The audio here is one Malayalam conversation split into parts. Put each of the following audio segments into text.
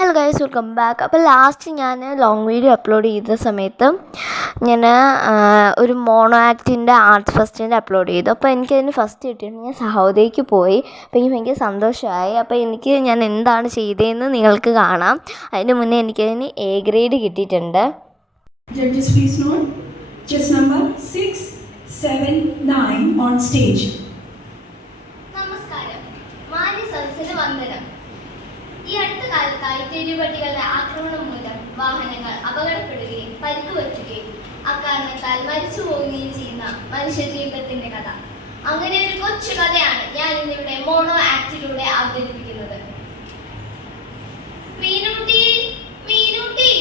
Hello guys, welcome back. അപ്പോൾ ലാസ്റ്റ് ഞാൻ ലോങ് വീഡിയോ അപ്ലോഡ് ചെയ്ത സമയത്ത് ഞാൻ ഒരു മോണോ ആക്ടിൻ്റെ ആർട്സ് ഫെസ്റ്റിൻ്റെ അപ്ലോഡ് ചെയ്തു. അപ്പോൾ എനിക്കതിന് ഫസ്റ്റ് കിട്ടിയിട്ട് ഞാൻ സഹോദരിക്ക് പോയി. അപ്പോൾ എനിക്ക് ഭയങ്കര സന്തോഷമായി. അപ്പോൾ ഞാൻ എന്താണ് ചെയ്തതെന്ന് നിങ്ങൾക്ക് കാണാം. അതിന് മുന്നേ എനിക്കതിന് എ ഗ്രേഡ് കിട്ടിയിട്ടുണ്ട്. Judges, please note. Chess number 6, 7, 9 on stage. നമസ്കാരം. മാന്യ സദസ്സിന് വന്ദനം. ഈ അടുത്ത കാലത്തായി തെരുവുപട്ടികളുടെ ആക്രമണം മൂലം വാഹനങ്ങൾ അപകടപ്പെടുകയും പരിക്കുപറ്റുകയും അക്കാരണത്താൽ മരിച്ചു പോവുകയും ചെയ്യുന്ന മനുഷ്യജീവിതത്തിന്റെ കഥ. അങ്ങനെ ഒരു കൊച്ചു കഥയാണ് ഞാൻ ഇന്നിവിടെ മോണോ ആക്ടിലൂടെ അവതരിപ്പിക്കുന്നത്. മീനൂട്ടി, മീനൂട്ടി,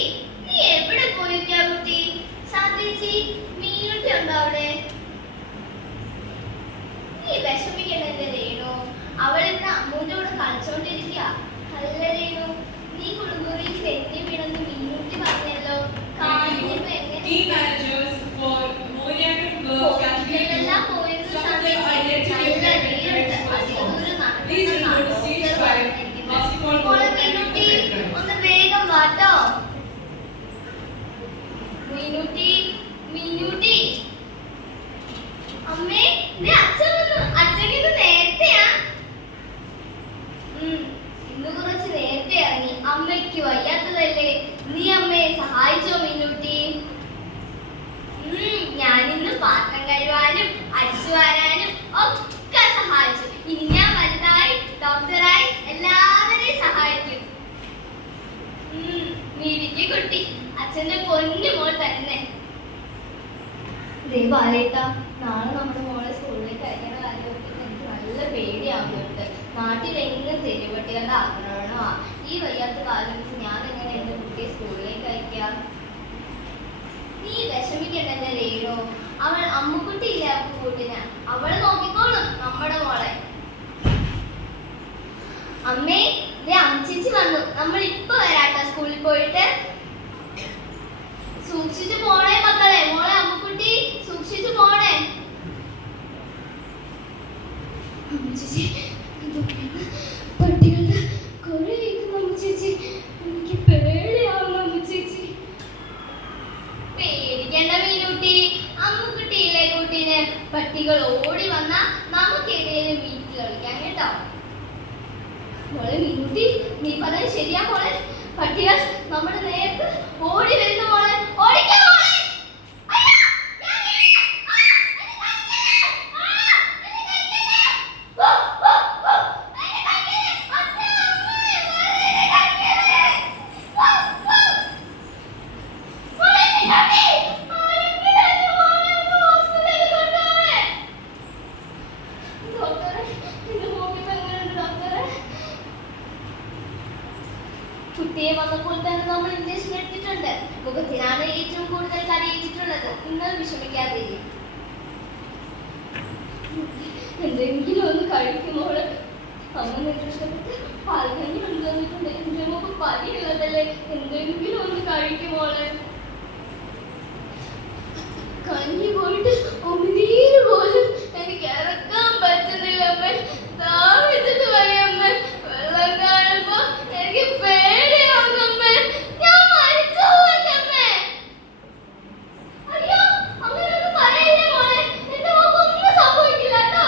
നീ എവിടെ പോയിരിക്കാ കുട്ടി? സാന്തിച്ചി, മീനൂട്ടി ഉണ്ടോ അവിടെ? നീ വിഷമിക്കണ്ടെന്റെ രേണു, അവളിന്ന് അമ്മൂന്റെ കൂടെ കളിച്ചോണ്ടിരിക്കുക. അല്ല രേണു, നീ കുളിമുറിയിൽ തെറ്റി വീണെന്ന് മീനൂട്ടി പറഞ്ഞല്ലോ. എല്ലാം പോയത് മീനൂട്ടി, ഒന്ന് വേഗം വാട്ടോ. മീനൂട്ടി, മീനൂട്ടി, അമ്മേ, അച്ഛൻ വന്നു. അച്ഛനിത് നേരത്തെയാ? ഇന്ന് കുറച്ച് നേരത്തെ ഇറങ്ങി. അമ്മയ്ക്ക് വയ്യാത്തതല്ലേ? നീ അമ്മയെ സഹായിച്ചോ മീനൂട്ടി? ഞാനിന്ന് പാത്രം കഴുകാനും അടിച്ചു വാരാനും ഒക്കെ സഹായിച്ചു. ഇനി ഞാൻ വലുതായി ഡോക്ടറായി എല്ലാവരെയും സഹായിക്കും. മീരിക്ക് കുട്ടി, അച്ഛന്റെ പൊന്നു മോൾ തന്നെ. ബാലേട്ടാ, നാളെ നമ്മുടെ മോളെ സ്കൂളിലേക്ക് അയക്കണ കാര്യമൊക്കെ എനിക്ക് നല്ല പേടിയാവുന്നുണ്ട്. നാട്ടിലെങ്ങും തെരുവുപട്ടികളുടെ ആക്രമണമാ. ഈ വയ്യാത്ത കാലത്ത് ഞാൻ എങ്ങനെ എന്റെ കുട്ടിയെ സ്കൂളിലേക്ക് അയക്കാം? നീ വിഷമിക്കട്ടെ രേണു, അവൾ അമ്മുക്കുട്ടി ഇല്ല കൂട്ടിന്, അവള് നോക്കിക്കോളും നമ്മുടെ മോളെ. അമ്മേ, അമ്മച്ചേച്ചി വന്നു. നമ്മൾ ഇപ്പൊ വരാട്ടോ സ്കൂളിൽ പോയിട്ട്. സൂക്ഷിച്ചു പോണേ മക്കളെ. മോളെ അമ്മുക്കുട്ടി, സൂക്ഷിച്ചു പോണേ. അമ്മച്ചേച്ചി, പട്ടികളുടെ കുറെ കേൾക്കുന്നു അമ്മച്ചേച്ചി. എനിക്ക് പേടിയാവുന്നു അമ്മച്ചേച്ചി. പേടിക്കേണ്ട മീനൂട്ടി, അമ്മുക്കുട്ടിയിലെ കൂട്ടിന് പട്ടികൾ ഓടി വന്ന നമുക്കിടയിൽ വീട്ടിൽ കളിക്കാം കേട്ടോ. മോളെ മീനൂട്ടി, നീ പറഞ്ഞത് ശരിയാ മോളെ. പട്ടികൾ നമ്മുടെ നേരത്ത് ഓടി വരുന്ന മോളെ. ഓടിക്കാൻ മോളെ. കുട്ടിയെ വന്നപ്പോൾ തന്നെ നമ്മൾ ഇഞ്ചക്ഷൻ എടുത്തിട്ടുണ്ട്. മുഖത്തിനാണ് ഏറ്റവും കൂടുതൽ കടിയേറ്റിട്ടുള്ളത്. നിങ്ങൾ വിഷമിക്കാതിരിക്കും. എന്തെങ്കിലും ഒന്ന് കഴിക്കുമ്പോൾ അങ്ങനെ ഇഷ്ടപ്പെട്ട് പാൽക്കഞ്ഞി കൊണ്ടുവന്നിട്ടുണ്ട്. എന്റെ മുഖം പതിയുള്ളതല്ലേ, എന്തെങ്കിലും ഒന്ന് കഴിക്കുമോളെ. കഞ്ഞി പോയിട്ട് ഒമിനീര് പോലും എനിക്ക് ഇറക്കാൻ പറ്റുന്നില്ല അമ്മ. താഴ്ത്തിട്ട് വയ്യമ്മ. വെള്ളം കാണുമ്പോ എനിക്ക് പേടിയാവുന്നമ്മ. ഞാൻ മരിച്ചു പോവണ്ടമ്മേ. അയ്യോ, അങ്ങനെയൊന്നും പറയില്ലേ മോളെ. എന്റെ മോക്കൊന്നും സംഭവിക്കില്ല കേട്ടോ.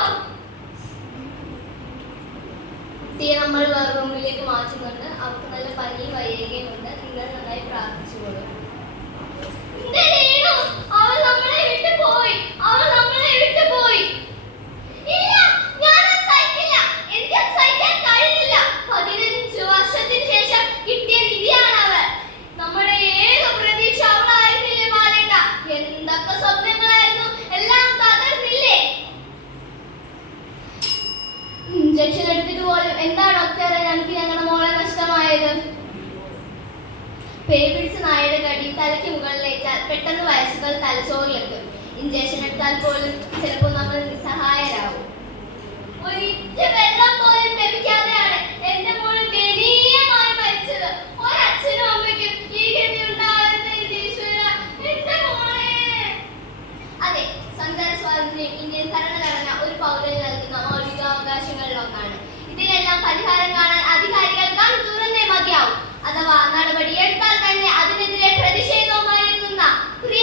കുട്ടിയെ നമ്മൾ വേറെ റൂമിലേക്ക് മാറ്റുന്നുണ്ട്. അവർക്ക് നല്ല പനിയും വയ്യുകയും ഉണ്ട്. നിങ്ങൾ നന്നായി പ്രാർത്ഥിച്ചുകൊള്ളു. അവൾ നമ്മളെ വിട്ടു പോയി. അവൾ നമ്മളെ വിട്ടു പോയി. ഇല്ല, ഞാനത് സഹിക്കില്ല. എനിക്കത് സഹിക്കാൻ കഴിയില്ല. 15 വർഷത്തിന് ശേഷം കിട്ടിയ നിധിയാണ് അവൾ. നമ്മുടെ ഏക പ്രതീക്ഷ അവളായിരുന്നില്ലേ ബാലേട്ട? എന്തൊക്കെ സ്വപ്നങ്ങളായിരുന്നു, എല്ലാം തകർന്നില്ലേ? ഇഞ്ചക്ഷൻ എടുത്തിട്ട് പോലും എന്താ ഡോക്ടറെ ഞങ്ങൾക്ക് ഞങ്ങളുടെ മോളെ നഷ്ടമായത്? പേ പിടിച്ച നായയുടെ കടി തലയ്ക്ക് മുകളിലേറ്റാൽ പെട്ടെന്ന് വയസ്സുകൾ തലച്ചോറിലെത്തും. ഇഞ്ചക്ഷൻ എടുത്താൽ പോലും ചിലപ്പോൾ നമ്മൾ നിസ്സഹായരാകും. ഒരിറ്റ വെള്ളം പോലും ലഭിക്കാതെയാണ് എന്റെ മോൾ ദയനീയമായി മരിച്ചത്. ഒരച്ഛനും അമ്മയ്ക്കും ഈ ഗതി ഉണ്ടാകുന്ന എന്റെ മോളെ. അതെ, സഞ്ചാര സ്വാതന്ത്ര്യം ഇന്ത്യൻ ഭരണഘടന ഒരു പൗരന് നൽകുന്ന മൗലികാവകാശങ്ങളിൽ ഒന്നാണ്. ഇതിനെല്ലാം പരിഹാരം കാണാൻ അധികാരികൾക്കാണ് തുറന്നേ മതിയാവും. അഥവാ നടപടിയെടുത്താൽ തന്നെ അതിനെതിരെ പ്രതിഷേധവുമായി എത്തുന്ന പ്രിയ